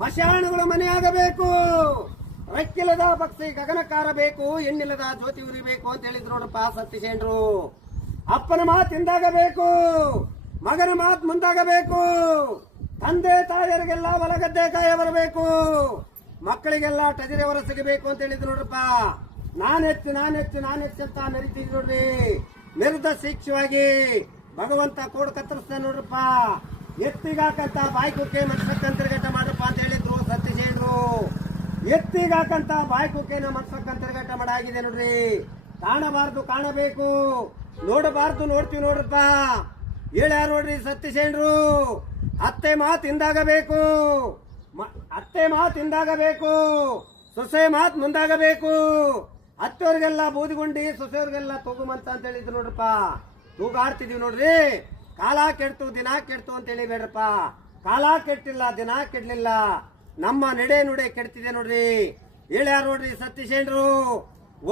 ಮಶಾಣಗಳು ಮನೆಯಾಗಬೇಕು, ರೆಕ್ಕಿಲ್ಲದ ಪಕ್ಷಿ ಗಗನಕಾರ ಬೇಕು, ಹೆಣ್ಣಿಲ್ಲದ ಜ್ಯೋತಿ ಉರಿಬೇಕು ಅಂತ ಹೇಳಿದ್ರು ನೋಡಪ್ಪ ಸತ್ಯಸೇನರು. ಅಪ್ಪನ ಮಾತಿಂದಾಗಬೇಕು, ಮಗನ ಮಾತು ಮುಂದಾಗಬೇಕು, ತಂದೆ ತಾಯಿಯರಿಗೆಲ್ಲ ಹೊಲಗದ್ದೆ ಕಾಯ ಬರಬೇಕು, ಮಕ್ಕಳಿಗೆಲ್ಲ ಟಜರಿ ಹೊರ ಸಿಗಬೇಕು ಅಂತ ಹೇಳಿದ್ರು ನೋಡ್ರಪ್ಪ. ನಾನೆಚ್ಚು ಅಂತ ಮೆರಿತಿದ್ರು ನೋಡ್ರಿ. ಮೆರೆದ ಶಿಕ್ಷವಾಗಿ ಭಗವಂತ ಕೋಡ್ ಕತ್ತರಿಸ್ತಾನೆ ನೋಡ್ರಪ್ಪ. ಎತ್ತಿಗಾಕಂತ ಬಾಯ್ಕುಕ್ಕೆ ಮನ್ಸಕ್ಕಂತರ್ಗಟ ಮಾಡ್ರಪ್ಪ ಅಂತ ಹೇಳಿದ್ರು ಸತ್ಯಸೇನರು. ಎತ್ತಿಗಾಕಂತ ಬಾಯ್ಕುಕ್ಕೆನ ಮನ್ಸಕ್ಕಂತರ್ಗಟ ಮಾಡಾಗಿದೆ ನೋಡ್ರಿ. ಕಾಣಬಾರ್ದು ಕಾಣಬೇಕು, ನೋಡಬಾರ್ದು ನೋಡ್ತೀವಿ ನೋಡ್ರಪ್ಪ. ಹೇಳ್ಯಾರ ನೋಡ್ರಿ ಸತ್ಯಸೇನರು. ಅತ್ತೆ ಮಾತಿಂದಾಗಬೇಕು, ಅತ್ತೆ ಮಾತಿಂದಾಗಬೇಕು, ಸೊಸೆ ಮಾತು ಮುಂದಾಗಬೇಕು. ಅತ್ತವ್ರಿಗೆಲ್ಲ ಬೂದಿಗುಂಡಿ, ಸೊಸೆಯವ್ರಿಗೆಲ್ಲ ತೂಗುಮಂತ ಅಂತ ಹೇಳಿದ್ರು ನೋಡ್ರಪ್ಪ. ತೂಗಾಡ್ತಿದೀವಿ ನೋಡ್ರಿ. ಕಾಲ ಕೆಡ್ತು ದಿನ ಕೆಡ್ತು ಅಂತ ಹೇಳಿಬೇಡ್ರಪ್ಪ. ಕಾಲ ಕೆಟ್ಟಿಲ್ಲ, ದಿನ ಕೆಡ್ಲಿಲ್ಲ, ನಮ್ಮ ನಡೆ ನುಡೆ ಕೆಡ್ತಿದೆ ನೋಡ್ರಿ. ಹೇಳ್ಯಾರ ನೋಡ್ರಿ ಸತ್ಯಸೇನರು.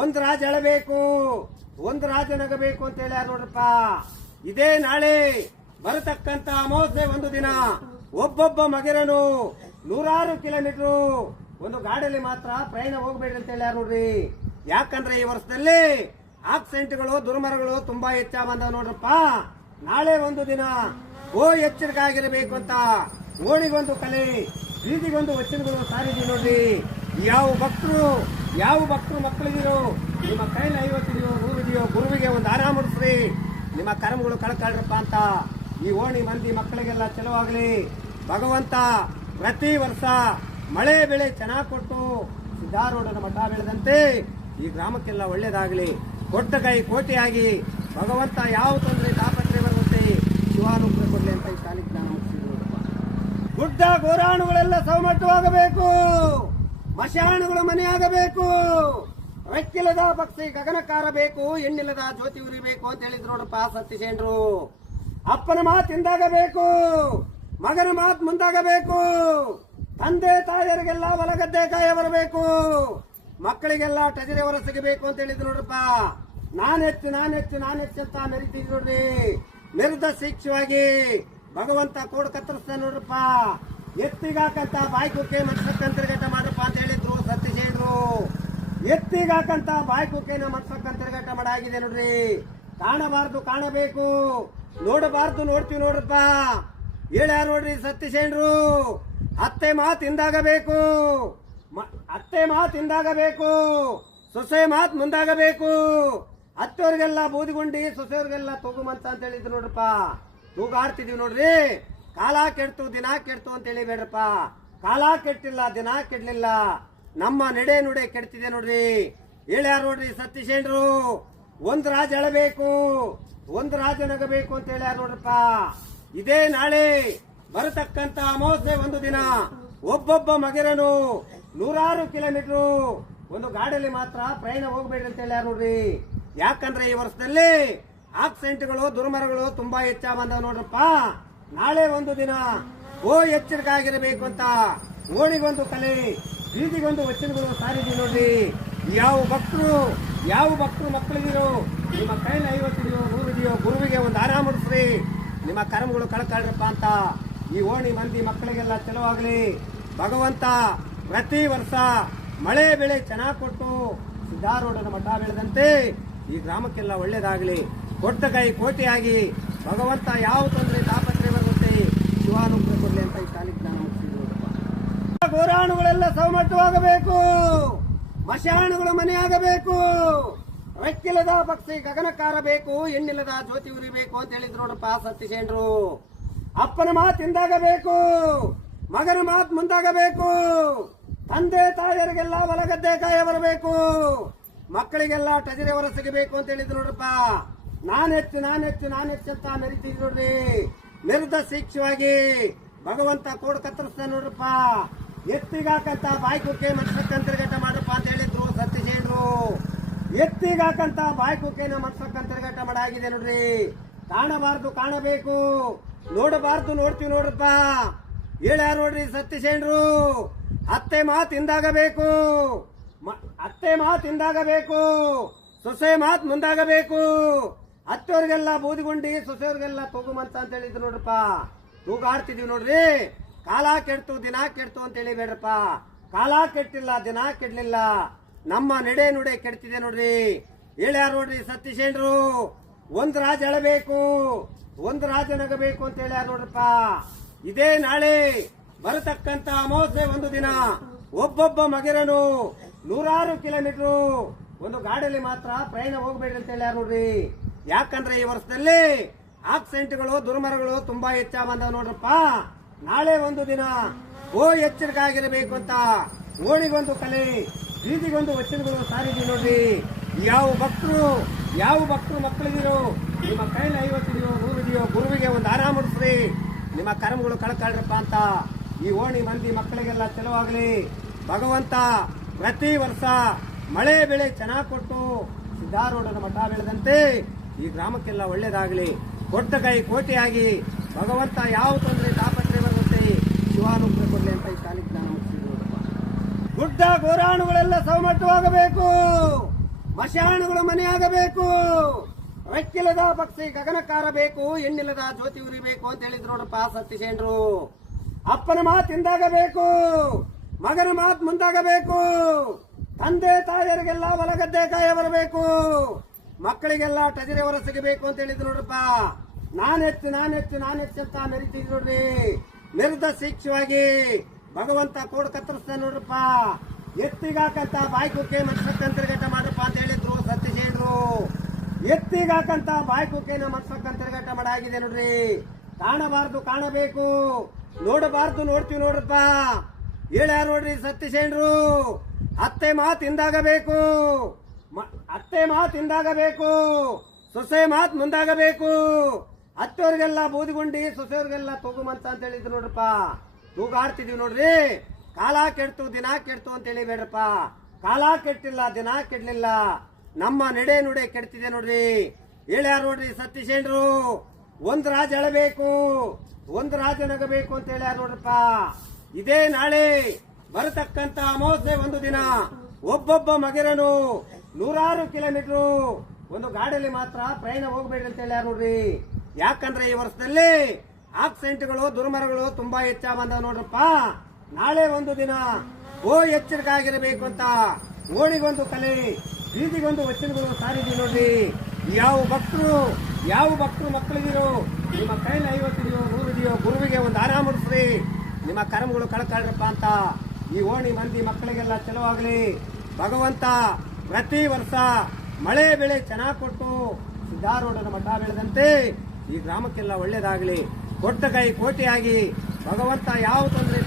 ಒಂದ್ ರಾಜ ಎಳಬೇಕು, ಒಂದ್ ರಾಜ ನಗಬೇಕು ಅಂತ ಹೇಳ್ಯಾರ ನೋಡ್ರಪ್ಪ. ಇದೇ ನಾಳೆ ಬರತಕ್ಕಂತ ಅಮಾವಾಸ್ಯೆ ಒಂದು ದಿನ ಒಬ್ಬೊಬ್ಬ ಮಗಿರನು 100 ಕಿಲೋಮೀಟರ್ ಒಂದು ಗಾಡಿಯಲ್ಲಿ ಮಾತ್ರ ಪ್ರಯಾಣ ಹೋಗ್ಬೇಡ್ರಿ ಅಂತ ಹೇಳ್ಯಾರ ನೋಡ್ರಿ. ಯಾಕಂದ್ರೆ ಈ ವರ್ಷದಲ್ಲಿ ಆಕ್ಸಿಡೆಂಟ್ಗಳು ದುರ್ಮರಗಳು ತುಂಬಾ ಹೆಚ್ಚಾಗ ಬಂದವ ನೋಡ್ರಪ್ಪ. ನಾಳೆ ಒಂದು ದಿನ ಎಚ್ಚರಿಕೆ ಆಗಿರಬೇಕು ಅಂತ ಓಣಿಗೊಂದು ಕಲೆ, ಬೀದಿಗೊಂದು ವಚನಗಳು ಸಾರಿದೀವಿ ನೋಡ್ರಿ. ಯಾವ ಭಕ್ತರು ಮಕ್ಕಳಿಗಿರೋ ನಿಮ್ಮ ಕೈಲಿ 50 ಇದೆಯೋ 100 ಇದೆಯೋ ಗುರುವಿಗೆ ಒಂದು ಆರಾಮ ಮುಡಿಸ್ರಿ, ನಿಮ್ಮ ಕರ್ಮಗಳು ಕಳ್ಕಳ್ರಪ್ಪ ಅಂತ ಈ ಓಣಿ ಮಂದಿ ಮಕ್ಕಳಿಗೆಲ್ಲ ಚಲೋವಾಗ್ಲಿ. ಭಗವಂತ ಪ್ರತಿ ವರ್ಷ ಮಳೆ ಬೆಳೆ ಚೆನ್ನಾಗಿ ಕೊಟ್ಟು ಸಿದ್ಧಾರೂಢನ ಮಠ ಬೆಳೆದಂತೆ ಈ ಗ್ರಾಮಕ್ಕೆಲ್ಲ ಒಳ್ಳೇದಾಗಲಿ. ಕೊಟ್ಟ ಕೈ ಕೋಟೆಯಾಗಿ ಭಗವಂತ ಯಾವ ತೊಂದರೆ ತಾಪತ್ರೆ ಬರುವಂತೆ ಶಿವಾನುಗ್ರಹ ಕೊಡ್ಲಿ ಅಂತ ಈ ಕಾಲಿಗೆ ಜ್ಞಾನ ಮುಗಿಸಿದ್ರು. ಗುಡ್ಡ ಗೋರಾಣುಗಳೆಲ್ಲ ಸೌಮಟ್ಟವಾಗಬೇಕು, ಮಶಾಣಗಳು ಮನೆಯಾಗಬೇಕು, ರೆಕ್ಕಿಲ್ಲದ ಪಕ್ಷಿ ಗಗನಕಾರ ಬೇಕು, ಹೆಣ್ಣಿಲ್ಲದ ಜ್ಯೋತಿ ಉರಿಬೇಕು ಅಂತ ಹೇಳಿದ್ರು ನೋಡಪ್ಪ ಸತ್ಯಸೇನರು. ಅಪ್ಪನ ಮಾತಿಂದಾಗಬೇಕು, ಮಗನ ಮಾತು ಮುಂದಾಗಬೇಕು, ತಂದೆ ತಾಯಿಯರಿಗೆಲ್ಲ ಹೊಲಗದ್ದೆ ಕಾಯ ಬರಬೇಕು, ಮಕ್ಕಳಿಗೆಲ್ಲ ಟಜರಿ ಹೊರ ಸಿಗಬೇಕು ಅಂತ ಹೇಳಿದ್ರು ನೋಡ್ರಪ್ಪ. ನಾನೆಚ್ಚು ಅಂತ ಮೆರಿತಿದ್ರು ನೋಡ್ರಿ. ಮೆರೆದ ಶಿಕ್ಷವಾಗಿ ಭಗವಂತ ಕೋಡ್ ಕತ್ತರಿಸ್ತಾನೆ ನೋಡ್ರಪ್ಪ. ಎತ್ತಿಗಾಕಂತ ಬಾಯ್ಕುಕ್ಕೆ ಮನ್ಸಕ್ಕಂತರ್ಗಟ ಮಾಡ್ರಪ್ಪ ಅಂತ ಹೇಳಿದ್ರು ಸತ್ಯಸೇನರು. ಎತ್ತಿಗಾಕಂತ ಬಾಯ್ಕುಕ್ಕೆನ ಮನ್ಸಕ್ಕಂತರ್ಗಟ ಮಾಡಾಗಿದೆ ನೋಡ್ರಿ. ಕಾಣಬಾರ್ದು ಕಾಣಬೇಕು, ನೋಡಬಾರ್ದು ನೋಡ್ತೀವಿ ನೋಡ್ರಪ್ಪ. ಹೇಳ್ಯಾರ ನೋಡ್ರಿ ಸತ್ಯಸೇನರು. ಅತ್ತೆ ಮಾತಿಂದಾಗಬೇಕು, ಸೊಸೆ ಮಾತು ಮುಂದಾಗಬೇಕು. ಅತ್ತವ್ರಿಗೆಲ್ಲ ಬೂದಿಗುಂಡಿ, ಸೊಸೆಯವ್ರಿಗೆಲ್ಲ ತೂಗುಮಂತ ಅಂತ ಹೇಳಿದ್ರು ನೋಡ್ರಪ್ಪ. ತೂಗಾಡ್ತಿದೀವಿ ನೋಡ್ರಿ. ಕಾಲ ಕೆಡ್ತು ದಿನ ಕೆಡ್ತು ಅಂತ ಹೇಳಿಬೇಡ್ರಪ್ಪ. ಕಾಲ ಕೆಟ್ಟಿಲ್ಲ, ದಿನ ಕೆಡ್ಲಿಲ್ಲ, ನಮ್ಮ ನಡೆ ನುಡೆ ಕೆಡ್ತಿದೆ ನೋಡ್ರಿ. ಹೇಳ್ಯಾರ ನೋಡ್ರಿ ಸತ್ಯಸೇನರು. ಒಂದ್ ರಾಜ ಎಳಬೇಕು, ಒಂದ್ ರಾಜ ನಗಬೇಕು ಅಂತ ಹೇಳ್ಯಾರ ನೋಡ್ರಪ್ಪ. ಇದೇ ನಾಳೆ ಬರತಕ್ಕಂತ ಅಮಾವಾಸ್ಯೆ ಒಂದು ದಿನ ಒಬ್ಬೊಬ್ಬ ಮಗಿರನು 100 ಕಿಲೋಮೀಟರ್ ಒಂದು ಗಾಡಿಯಲ್ಲಿ ಮಾತ್ರ ಪ್ರಯಾಣ ಹೋಗ್ಬೇಡ್ರಿ ಅಂತ ಹೇಳ್ಯಾರ ನೋಡ್ರಿ. ಯಾಕಂದ್ರೆ ಈ ವರ್ಷದಲ್ಲಿ ಆಕ್ಸಿಡೆಂಟ್ಗಳು ದುರ್ಮರಗಳು ತುಂಬಾ ಹೆಚ್ಚಾಗ ಬಂದವ ನೋಡ್ರಪ್ಪ. ನಾಳೆ ಒಂದು ದಿನ ಎಚ್ಚರಿಕೆ ಆಗಿರಬೇಕು ಅಂತ ಓಣಿಗೊಂದು ಕಲೆ, ಬೀದಿಗೊಂದು ವಚನಗಳು ಸಾರಿದೀವಿ ನೋಡ್ರಿ. ಯಾವ ಭಕ್ತರು ಮಕ್ಕಳಿಗಿರೋ ನಿಮ್ಮ ಕೈಲಿ 50 ಇದೆಯೋ 100 ಇದೆಯೋ ಗುರುವಿಗೆ ಒಂದು ಆರಾಮ ಮುಡಿಸ್ರಿ, ನಿಮ್ಮ ಕರ್ಮಗಳು ಕಳ್ಕಳ್ರಪ್ಪ ಅಂತ ಈ ಓಣಿ ಮಂದಿ ಮಕ್ಕಳಿಗೆಲ್ಲ ಚಲೋವಾಗ್ಲಿ. ಭಗವಂತ ಪ್ರತಿ ವರ್ಷ ಮಳೆ ಬೆಳೆ ಚೆನ್ನಾಗಿ ಕೊಟ್ಟು ಸಿದ್ಧಾರೂಢನ ಮಠ ಬೆಳೆದಂತೆ ಈ ಗ್ರಾಮಕ್ಕೆಲ್ಲ ಒಳ್ಳೇದಾಗಲಿ. ಕೊಟ್ಟ ಕೈ ಕೋಟೆಯಾಗಿ ಭಗವಂತ ಯಾವ ತೊಂದರೆ ತಾಪತ್ರೆ ಬರುವಂತೆ ಶಿವಾನುಗ್ರಹ ಕೊಡ್ಲಿ ಅಂತ ಈ ಕಾಲಿಗೆ ಜ್ಞಾನ ಮುಗಿಸಿದ್ರು. ಗೋರಾಣುಗಳೆಲ್ಲ ಸೌಮಟ್ಟವಾಗಬೇಕು, ಮಶಾಣಗಳು ಮನೆಯಾಗಬೇಕು, ರೆಕ್ಕಿಲ್ಲದ ಪಕ್ಷಿ ಗಗನಕಾರ ಬೇಕು, ಹೆಣ್ಣಿಲ್ಲದ ಜ್ಯೋತಿ ಉರಿಬೇಕು ಅಂತ ಹೇಳಿದ್ರು ನೋಡಪ್ಪ ಸತ್ಯಸೇನರು. ಅಪ್ಪನ ಮಾತಿಂದಾಗಬೇಕು, ಮಗನ ಮಾತು ಮುಂದಾಗಬೇಕು, ತಂದೆ ತಾಯಿಯರಿಗೆಲ್ಲ ಹೊಲಗದ್ದೆ ಕಾಯ ಬರಬೇಕು, ಮಕ್ಕಳಿಗೆಲ್ಲ ಟಜರಿ ಹೊರ ಸಿಗಬೇಕು ಅಂತ ಹೇಳಿದ್ರು ನೋಡ್ರಪ್ಪ. ನಾನೆಚ್ಚು ಅಂತ ಮೆರಿತಿದ್ರು ನೋಡ್ರಿ. ಮೆರೆದ ಶಿಕ್ಷವಾಗಿ ಭಗವಂತ ಕೋಡ್ ಕತ್ತರಿಸ್ತಾನೆ ನೋಡ್ರಪ್ಪ. ಎತ್ತಿಗಾಕಂತ ಬಾಯ್ಕುಕ್ಕೆ ಮನ್ಸಕ್ಕಂತರ್ಗಟ ಮಾಡ್ರಪ್ಪ ಅಂತ ಹೇಳಿದ್ರು ಸತ್ಯಸೇನರು. ಎತ್ತಿಗಾಕಂತ ಬಾಯ್ಕುಕ್ಕೆನ ಮನ್ಸಕ್ಕಂತರ್ಗಟ ಮಾಡಾಗಿದೆ ನೋಡ್ರಿ. ಕಾಣಬಾರ್ದು ಕಾಣಬೇಕು, ನೋಡಬಾರ್ದು ನೋಡ್ತೀವಿ ನೋಡ್ರಪ್ಪ. ಹೇಳ್ಯಾರ ನೋಡ್ರಿ ಸತ್ಯಸೇನರು. ಅತ್ತೆ ಮಾತಿಂದಾಗಬೇಕು, ಸೊಸೆ ಮಾತು ಮುಂದಾಗಬೇಕು. ಅತ್ತವ್ರಿಗೆಲ್ಲ ಬೂದಿಗುಂಡಿ, ಸೊಸೆಯವ್ರಿಗೆಲ್ಲ ತೂಗುಮಂತ ಅಂತ ಹೇಳಿದ್ರು ನೋಡ್ರಪ್ಪ. ತೂಗಾಡ್ತಿದೀವಿ ನೋಡ್ರಿ. ಕಾಲ ಕೆಡ್ತು ದಿನ ಕೆಡ್ತು ಅಂತ ಹೇಳಿಬೇಡ್ರಪ್ಪ. ಕಾಲ ಕೆಟ್ಟಿಲ್ಲ, ದಿನ ಕೆಡ್ಲಿಲ್ಲ, ನಮ್ಮ ನಡೆ ನುಡೆ ಕೆಡ್ತಿದೆ ನೋಡ್ರಿ. ಹೇಳ್ಯಾರ ನೋಡ್ರಿ ಸತೀಶೇಂಡ್ರು, ಒಂದ್ ರಾಜ ಎಳಬೇಕು, ಒಂದ್ ರಾಜ ನಗಬೇಕು ಅಂತ ಹೇಳ್ಯಾರ ನೋಡ್ರಪ್ಪ. ಇದೇ ನಾಳೆ ಬರತಕ್ಕಂತ ಅಮಾವಾಸ್ಯೆ ಒಂದು ದಿನ ಒಬ್ಬೊಬ್ಬ ಮಗಿರನು 100 ಕಿಲೋಮೀಟರ್ ಒಂದು ಗಾಡಿಯಲ್ಲಿ ಮಾತ್ರ ಪ್ರಯಾಣ ಹೋಗ್ಬೇಡ್ರಿ ಅಂತ ಹೇಳ್ಯಾರ ನೋಡ್ರಿ. ಯಾಕಂದ್ರೆ ಈ ವರ್ಷದಲ್ಲಿ ಆಕ್ಸಿಡೆಂಟ್ಗಳು ದುರ್ಮರಗಳು ತುಂಬಾ ಹೆಚ್ಚಾಗ ಬಂದವ ನೋಡ್ರಪ್ಪ. ನಾಳೆ ಒಂದು ದಿನ ಎಚ್ಚರಿಕೆ ಆಗಿರಬೇಕು ಅಂತ ಓಣಿಗೊಂದು ಕಲೆ, ಬೀದಿಗೊಂದು ವಚನಗಳು ಸಾರಿದೀವಿ ನೋಡ್ರಿ. ಯಾವ ಭಕ್ತರು ಮಕ್ಕಳಿದಿರೋ, ನಿಮ್ಮ ಕೈಲಿ 50 ಇದೆಯೋ 100 ಇದೆಯೋ, ಗುರುವಿಗೆ ಒಂದು ಆರಾಮ ಮುಡಿಸ್ರಿ, ನಿಮ್ಮ ಕರ್ಮಗಳು ಕಳ್ಕಳ್ರಪ್ಪ ಅಂತ ಈ ಓಣಿ ಮಂದಿ ಮಕ್ಕಳಿಗೆಲ್ಲ ಚಲವಾಗ್ಲಿ. ಭಗವಂತ ಪ್ರತಿ ವರ್ಷ ಮಳೆ ಬೆಳೆ ಚೆನ್ನಾಗಿ ಕೊಟ್ಟು ಸಿದ್ಧಾರೂಢನ ಮಠ ಬೆಳೆದಂತೆ ಈ ಗ್ರಾಮಕ್ಕೆಲ್ಲ ಒಳ್ಳೇದಾಗಲಿ. ಕೊಟ್ಟ ಕೈ ಕೋಟೆಯಾಗಿ ಭಗವಂತ ಯಾವ ತೊಂದರೆ ತಾಪತ್ರೆ ಬರುವಂತೆ ಶಿವಾನುಗ್ರಹ ಕೊಡಲಿ ಅಂತ ಈ ಕಾಲಿಗೆ ನಾನು ಮುಗಿಸಿದ್ರು. ಗುಡ್ಡ ಗೋರಾಣುಗಳೆಲ್ಲ ಸವಮಟ್ಟವಾಗಬೇಕು, ಮಶಾಣುಗಳು ಮನೆಯಾಗಬೇಕು, ರೆಕ್ಕಿಲ್ಲದ ಪಕ್ಷಿ ಗಗನಕ್ಕಾರಬೇಕು, ಎಣ್ಣಿಲ್ಲದ ಜ್ಯೋತಿ ಉರಿಬೇಕು ಅಂತ ಹೇಳಿದ್ರು ನೋಡಪ್ಪ ಸತೀಶೇಂಡ್ರು. ಅಪ್ಪನ ಮಾತಿಂದಾಗಬೇಕು, ಮಗನ ಮಾತು ಮುಂದಾಗಬೇಕು, ತಂದೆ ತಾಯಿಯರಿಗೆಲ್ಲ ಹೊಲಗದ್ದೆ ಕಾಯ ಬರಬೇಕು, ಮಕ್ಕಳಿಗೆಲ್ಲ ಟಜರೆ ಹೊರ ಸಿಗಬೇಕು ಅಂತ ಹೇಳಿದ್ರು ನೋಡ್ರಪ್ಪ. ನಾನೆಚ್ಚು ಅಂತ ಮೆರಿತಿದ್ರು ನೋಡ್ರಿ. ಮೆರೆದ ಶಿಕ್ಷವಾಗಿ ಭಗವಂತ ಕೋಡ್ ಕತ್ತರಿಸ್ತಾನೆ ನೋಡ್ರಪ್ಪ. ಎತ್ತಿಗಾಕಂತ ಬಾಯ್ಕುಕ್ಕೆ ಮನ್ಸಕ್ಕಂತರ್ಗಟ್ಟ ಮಾಡ್ರಪ್ಪ ಅಂತ ಹೇಳಿದ್ರು ಸತೀಶೇಂಡ್ರು. ಎತ್ತಿಗಾಕಂತ ಬಾಯ್ಕುಕ್ಕೆನ ಮನ್ಸಕ್ಕಂತರ್ಗಟ್ಟ ಮಾಡಾಗಿದೆ ನೋಡ್ರಿ. ಕಾಣಬಾರ್ದು ಕಾಣಬೇಕು, ನೋಡಬಾರ್ದು ನೋಡ್ತೀವಿ ನೋಡ್ರಪ್ಪ. ಹೇಳ್ಯಾರ ನೋಡ್ರಿ ಸತೀಶೇಂಡ್ರು, ಅತ್ತೆ ಮಾತಿಂದಾಗಬೇಕು, ಸೊಸೆ ಮಾತು ಮುಂದಾಗಬೇಕು. ಅತ್ತವ್ರಿಗೆಲ್ಲ ಬೂದಿಗುಂಡಿ, ಸೊಸೆಯವ್ರಿಗೆಲ್ಲ ತೂಗುಮಂತ ಅಂತ ಹೇಳಿದ್ರು ನೋಡ್ರಪ್ಪ. ತೂಗಾಡ್ತಿದೀವಿ ನೋಡ್ರಿ. ಕಾಲ ಕೆಡ್ತು ದಿನ ಕೆಡ್ತು ಅಂತ ಹೇಳಿಬೇಡ್ರಪ್ಪ. ಕಾಲ ಕೆಟ್ಟಿಲ್ಲ, ದಿನ ಕೆಡ್ಲಿಲ್ಲ, ನಮ್ಮ ನಡೆ ನುಡೆ ಕೆಡ್ತಿದೆ ನೋಡ್ರಿ. ಹೇಳ್ಯಾರ ನೋಡ್ರಿ ಸತೀಶೇಂಡ್ರು, ಒಂದ್ ರಾಜ ಎಳಬೇಕು, ಒಂದ್ ರಾಜ ನಗಬೇಕು ಅಂತ ಹೇಳ್ಯಾರ ನೋಡ್ರಪ್ಪ. ಇದೇ ನಾಳೆ ಬರತಕ್ಕಂತ ಅಮಾವಾಸ್ಯೆ ಒಂದು ದಿನ ಒಬ್ಬೊಬ್ಬ ಮಗಿರನು 100 ಕಿಲೋಮೀಟರ್ ಒಂದು ಗಾಡಿಯಲ್ಲಿ ಮಾತ್ರ ಪ್ರಯಾಣ ಹೋಗ್ಬೇಡ್ರಿ ಅಂತ ಹೇಳ್ಯಾರ ನೋಡ್ರಿ. ಯಾಕಂದ್ರೆ ಈ ವರ್ಷದಲ್ಲಿ ಆಕ್ಸಿಡೆಂಟ್ಗಳು ದುರ್ಮರಗಳು ತುಂಬಾ ಹೆಚ್ಚಾಗ ಬಂದವ ನೋಡ್ರಪ್ಪ. ನಾಳೆ ಒಂದು ದಿನ ಎಚ್ಚರಿಕೆ ಆಗಿರಬೇಕು ಅಂತ ಓಣಿಗೊಂದು ಕಲೆ, ಬೀದಿಗೊಂದು ವಚನಗಳು ಸಾರಿದೀವಿ ನೋಡ್ರಿ. ಯಾವ ಭಕ್ತರು ಮಕ್ಕಳಿದಿರೋ, ನಿಮ್ಮ ಕೈಲಿ 50 ಇದೆಯೋ 100 ಇದೆಯೋ, ಗುರುವಿಗೆ ಒಂದು ಆರಾಮ ಮುಡಿಸ್ರಿ, ನಿಮ್ಮ ಕರ್ಮಗಳು ಕಳ್ಕಳ್ರಪ್ಪ ಅಂತ ಈ ಓಣಿ ಮಂದಿ ಮಕ್ಕಳಿಗೆಲ್ಲ ಚಲವಾಗ್ಲಿ. ಭಗವಂತ ಪ್ರತಿ ವರ್ಷ ಮಳೆ ಬೆಳೆ ಚೆನ್ನಾಗಿ ಕೊಟ್ಟು ಸಿದ್ಧಾರೂಢನ ಮಠ ಬೆಳೆದಂತೆ ಈ ಗ್ರಾಮಕ್ಕೆಲ್ಲ ಒಳ್ಳೇದಾಗಲಿ. ಕೊಟ್ಟ ಕೈ ಕೋಟೆಯಾಗಿ ಭಗವಂತ ಯಾವ ತೊಂದರೆ